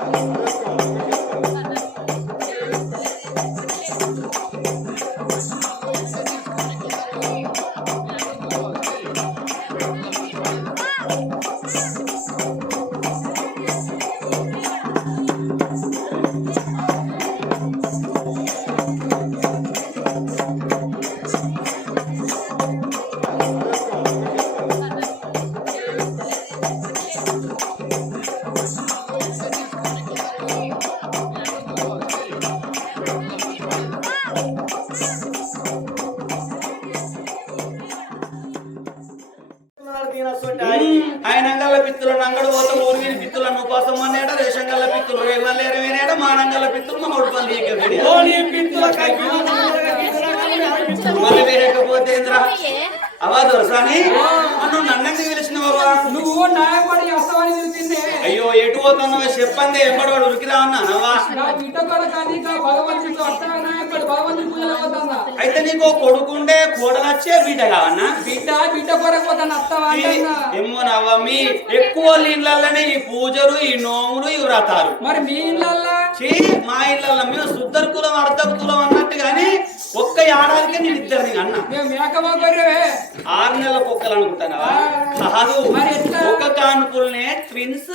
ఆయన Thank you. పోతున్నావో చెప్పండి ఎంబడవాడు ఉరికిరా అయితే నీకు కొడుకుండే కోడలచ్చే బిడ్డ కావన్నా బిడ్డ బిడ్డ ఏమో నవ్వ మీ ఎక్కువ ఇళ్ళల్లోనే ఈ పూజలు ఈ నోములు ఈ వ్రతాలు మరి మీ ఇళ్ళల్లా? మా ఇళ్ళల్లో మేము శుద్ధ కులం అర్ధ కులం అన్నట్టు గాని ఒక్క ఏడాదికే నేను అన్న. మేము మేకమా గొర్రెవే ఆరు నెలల కుక్కలు అనుకుంటానవా కాదు? ఒక కానుపుల్నే ట్విన్స్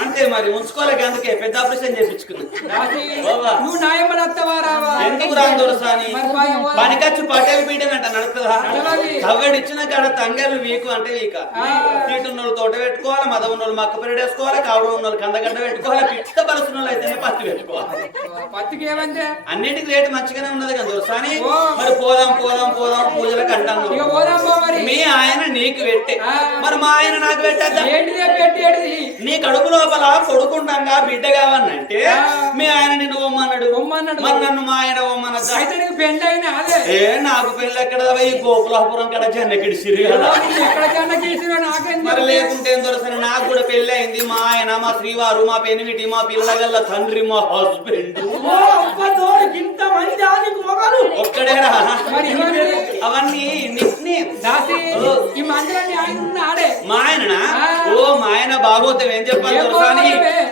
అంతే మరి ఉంచుకోలేక అందుకే పెద్ద ఆపరేషన్ చేయించుకున్నా రాసి, బాబా. నువ్వు న్యాయపడి అత్తవా రావా ఎందుకు రాందోరసాని మరి బాగా పోదా? పనికచ్చు పటేల్ పీఠం అంట నడుతుందా ఇచ్చిన కాడ తంగేళ్ళు వీకు అంటే వీక. ఆ. సీటు ఉన్న వాళ్ళు తోట పెట్టుకోవాలి మద ఉన్న వాళ్ళు మక్క పెరడు వేసుకోవాలి కావడం ఉన్న వాళ్ళు కందగడ్డ పెట్టుకోవాలి పిట్ట పలుసున్న వాళ్ళు అయితేనే పత్తి పెట్టుకోవాలి. పత్తికి ఏమంటే? అన్నిటికి రేటు మంచిగానే ఉన్నది కదా దోసాని ఓ. మరి పోదాం పోదాం పోదాం పూజలకు మరి. మీ ఆయన నీకు పెట్టే. మరి మా ఆయన నాకు పెట్టద్దా? నీ కడుపు లోపల కొడుకుంటాంగా బిడ్డ కావన్నంటే ఆ. మీ ఆయన నిన్ను ఓమన్నాడు పొమ్మన్నాడు. మరి నన్ను మా ఆయన ఓమనద్దా అయితే నీకు పెళ్ళి అయినా అదే. ఏ నాకు పెళ్ళి ఎక్కడ ఈ గోకులాపురం కడ జన్నకిడి మరి? లేకుంటే దొరసని నాకు కూడా పెళ్ళి అయింది మా ఆయన మా శ్రీవారు మా పెనిమిటి మా పిల్లగల్ల తండ్రి మా హస్బెండ్. ఒక్కడేరా ఇవన్నీ అవన్నీ నిక్ని దాసి ఓ. ఈ మందిరాన్ని ఆయన ఉన్నాడే. మా ఆయననా ఆ. ఓ మా ఆయన బాగోతం ఏం చెప్పాలి దొరసాని?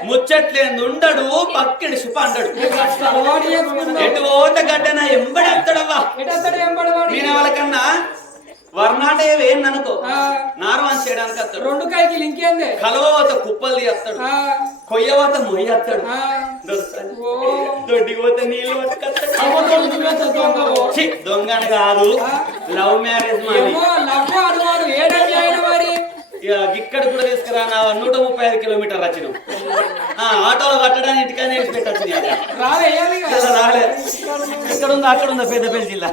ముచ్చట్లేంది ఉండడు పక్కిడి సుప చేసుకుందాం. ఎటు ఓట గడ్డన ఎంబడెత్తడవ్వా? నేను వాళ్ళకన్నా వర్ణాటే వేయననుకో ఆ, నార్వాన్ చేయడానికి వస్తాడు. రెండు కాయకి ఇంకేంది కలవత కుప్పలు తీస్తాడు. కొయ్యవత మొయ్యస్తాడు దొరసాని ఓ. దొడ్డికి పోతే నీళ్ళు పట్టుకొస్తాడు. దొంగని కాదు. లవ్ మ్యారేజ్ ఇక్కడ కూడా తీసుకురా నా నూట ముప్పై ఐదు కిలోమీటర్ వచ్చిన. ఆటోలో కట్టడానికి ఇంటికనే పెట్టచ్చు రాలే ఇక్కడ ఉందా అక్కడ ఉందా పెద్దపల్లి జిల్లా.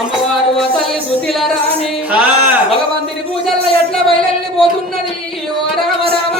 అమ్మవారు తల్లి సుతిల రాని ఆ, భగవంతుని పూజల్లో ఎట్లా బయలుదేరి పోతున్నది ఓ రామ రామ.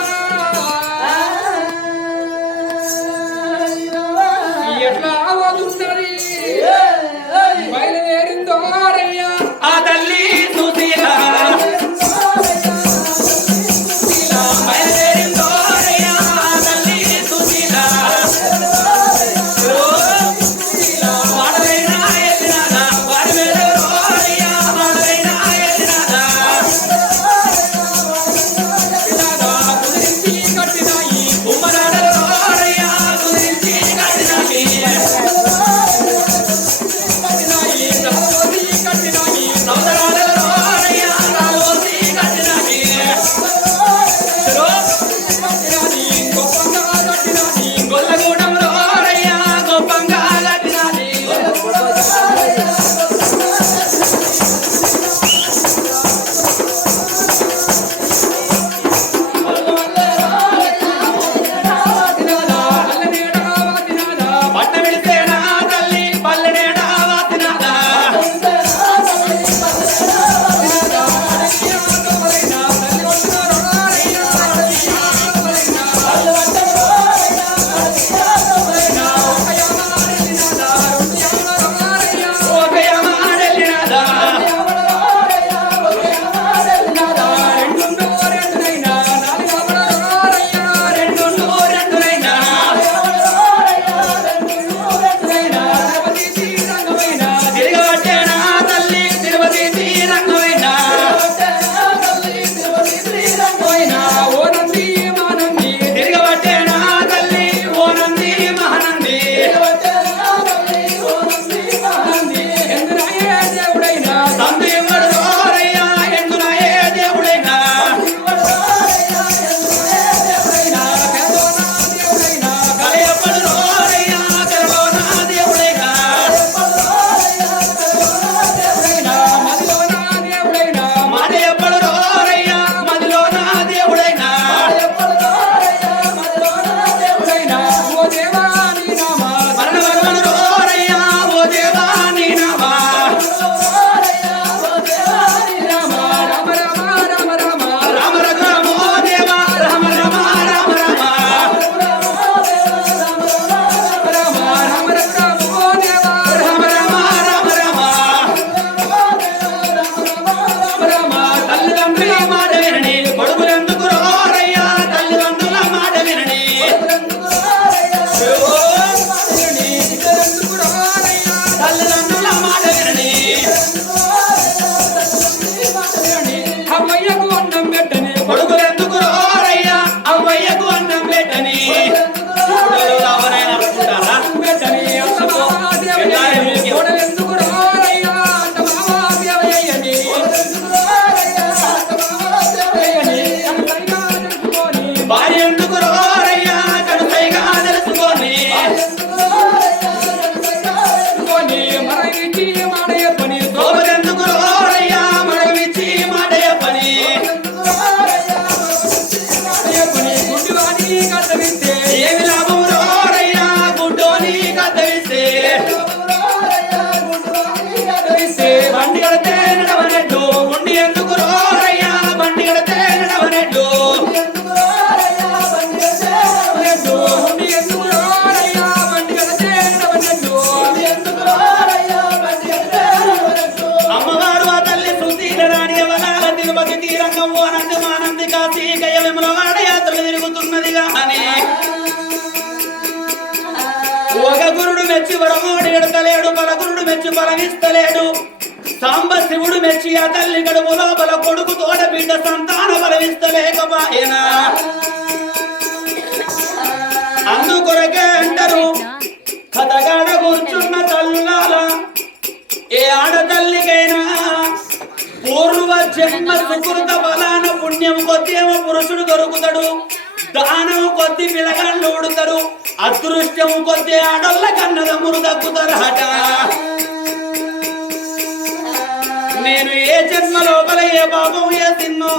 மாதவர்ணே మెచ్చి ఆ తల్లి గడుపు లోపల కొడుకు తోడ బిడ్డ సంతాన బలమిస్తలేకపోయినా అందుకొరకే అంటారు కథగాడ కూర్చున్న తల్లాల ఏ ఆడతల్లికైనా పూర్వ జన్మ సుకృత బలాన పుణ్యం కొద్దేమో పురుషుడు దొరుకుతాడు దానం కొద్ది పిలగాళ్ళు ఉడతారు అదృష్టం కొద్ది ఆడోళ్ళ కన్నదమ్ములు దక్కుతారట నేను ఏ జన్మ లోపల ఏ పాపం చేసిన్నో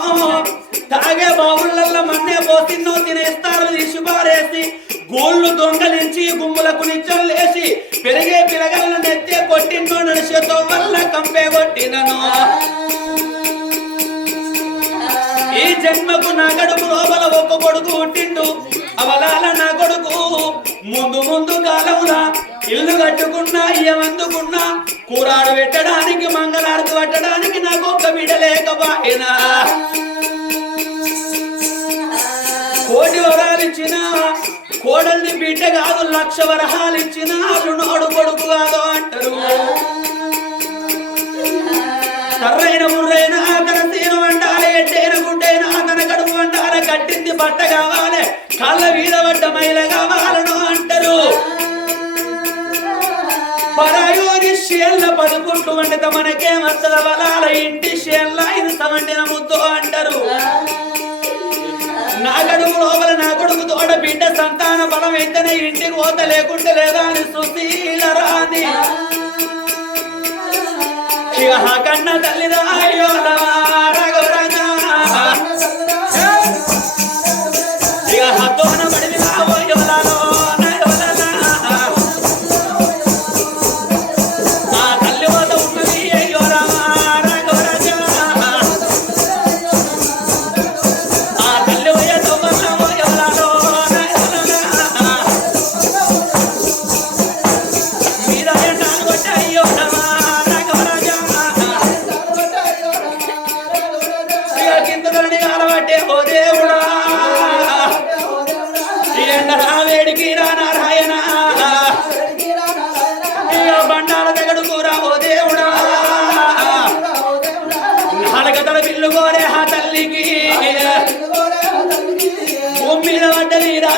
తాగే బావులల్ల మన్నే పోసిన్నో? తినేస్తారు తీసి పారేసి గోళ్ళు దొంగలించి గుమ్ములకు నిత్యం లేచి పెరిగే పిలగలను నెత్తే కొట్టిన్నో? నడిచేతో వల్ల కంపే కొట్టినను? ఈ జన్మకు నా గడుపు లోపల ఒక్క కొడుకు పుట్టిండు. అవలాల నా కొడుకు ముందు ముందు కాలమున ఇల్లు కట్టుకున్నా ఏమందుకున్నా కూరాడు పెట్టడానికి మంగళారతి పట్టడానికి నాకు ఒక్క బిడ్డ లేకపోయినా కోటి వరాలు ఇచ్చిన కోడల్ని బిడ్డ కాదు లక్ష వరహాలు ఇచ్చిన రుణోడు కొడుకు కాదు అంటారు. కర్రైన ముర్రైన తన తీరు వండాలి ఎట్టైన గుడ్డైన తన కడుపు వండాలి కట్టింది బట్ట కావాలి కళ్ళ వీధ పడ్డ మైల కావాలను అంటారు. షేళ్ళ పడుకుంటూ వండిత మనకేమత్తద బలాల ఇంటి షేళ్ళ ఇంత వండిన ముద్దు అంటారు. నా గడుపు లోపల నా కొడుకు తోట బిడ్డ సంతాన బలం ఎంతనే ఇంటికి పోత లేకుంటే లేదా అని సుశీలరా అని కన్న తల్లిదా అయ్యో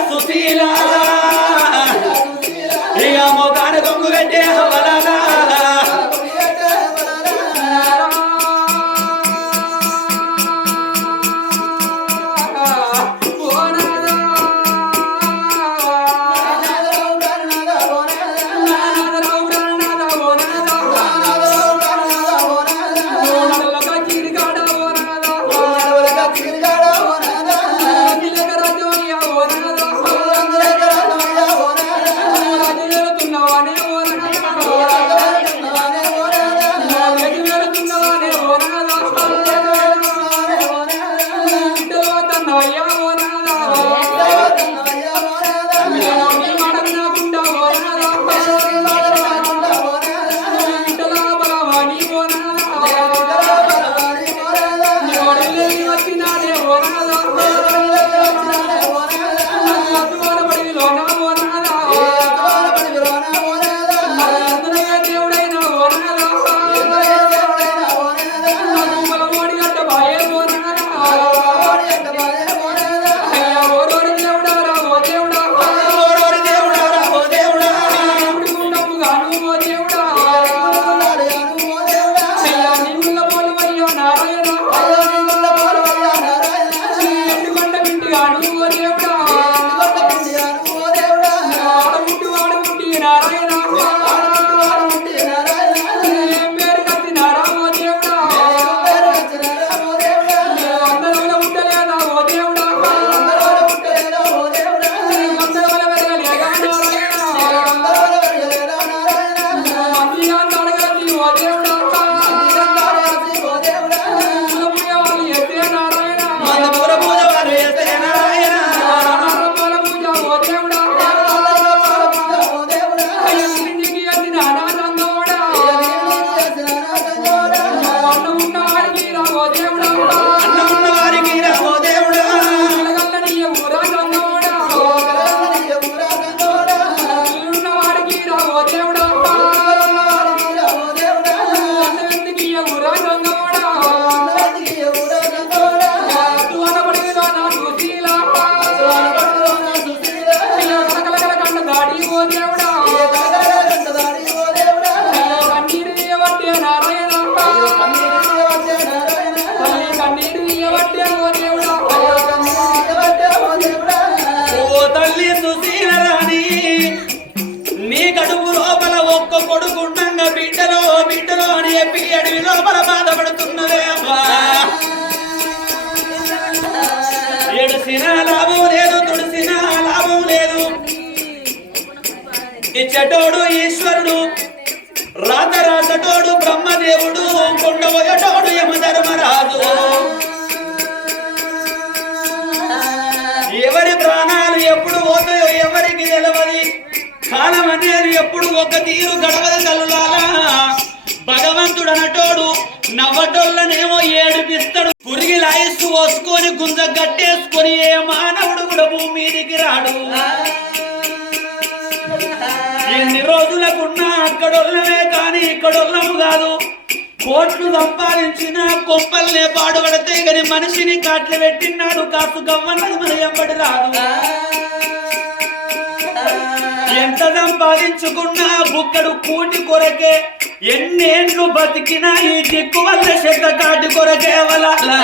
సుశీల ఇచ్చటోడు ఈశ్వరుడు రాత రాసటోడు బ్రహ్మదేవుడు కొండబోయటోడు యమధర్మరాజు. ఎవరి ప్రాణాలు ఎప్పుడు పోతాయో ఎవరికి తెలవది? కాలం అనేది ఎప్పుడు ఒక తీరు గడవది కలులాలా భగవంతుడు అనటోడు నవ్వటోళ్ళనేమో ఏడిపిస్తాడు. పురిగి లాయిస్తూ పోసుకొని గుంజ గట్టేసుకొని ఏ మానవుడు కూడా భూమి మీదికి రాడు. రోజులకున్నా అక్కడొల్లమే కానీ ఇక్కడొల్లము కాదు. కోట్లు సంపాదించిన కొంపల్నే పాడుపడితే గని మనిషిని కాట్లు పెట్టినాడు కాసు గవ్వన్నది మన ఎంబడి రాదు. ఎంత సంపాదించుకున్నా బుక్కడు కూటి కొరకే ఎన్నేండ్లు బతికినా ఈ దిక్కు వల్ల చెక్క కాటి కొరకే వలాలా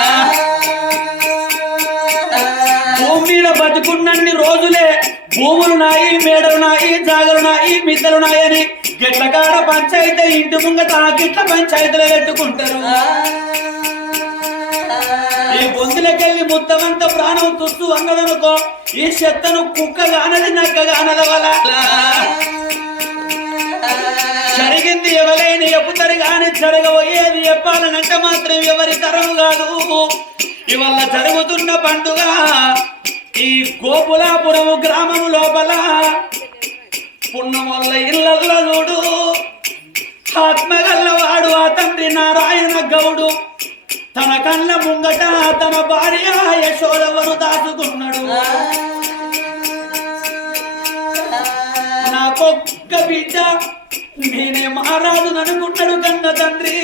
భూమి మీద బతుకున్నన్ని రోజులే భూములు నాయి మేడలు నాయి జాగలు నాయి మిద్దలు నాయని గిట్ల కాడ పంచాయతీ ఇంటి ముంగట గిట్ల పంచాయతీలో పెట్టుకుంటారు. ఈ బొందులకెళ్ళి ముత్తమంత ప్రాణం తుస్తూ అన్నదనుకో ఈ చెత్తను కుక్క గానది నక్క వల జరిగింది ఎవరైనా చెప్పుతారు కానీ జరగబోయేది చెప్పాలనంటే మాత్రం ఎవరి తరము కాదు. ఇవల్ల జరుగుతున్న పండుగ ఈ గోపులాపురం గ్రామం లోపల. పున్నమల్ల ఇళ్ళల్లో చూడు. ఆత్మగల్లవాడు ఆ తండ్రి నారాయణ గౌడు. తన కళ్ళ ముంగట తన భార్య యశోదవరు దాచుకున్నాడు నాకొక్క బిడ్డ నేనే మహారాజు అనుకున్నాడు కన్న తండ్రి.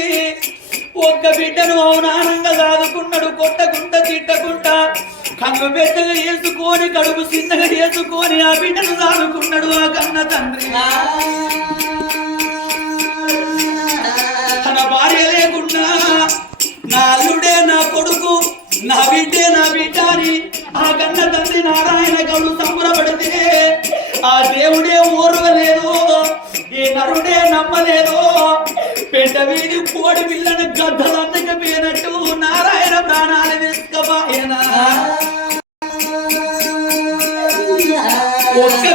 ఒక్క బిడ్డను అవునానంగా దాదుకున్నాడు కొట్టకుంట తిట్టకుంట కన్ను పెద్దగా వేసుకొని కడుపు చిన్నగా వేసుకొని ఆ బిడ్డను దాదుకున్నాడు ఆ కన్న తండ్రి. తన భార్య లేకుండా నా అల్లుడే నా కొడుకు నా బిడ్డే నా బిడ్డ అని ఆ కన్న తండ్రి నారాయణ గౌడు సంబరపడితే ఆ దేవుడే ఓర్వలేదు ఈ నరుడే నమ్మలేదు? పెద్ద వీధి కోడి పిల్లని గద్దలందక పోయినట్టు నారాయణ ప్రాణాలు తీసుకపోయినా. ఒక్క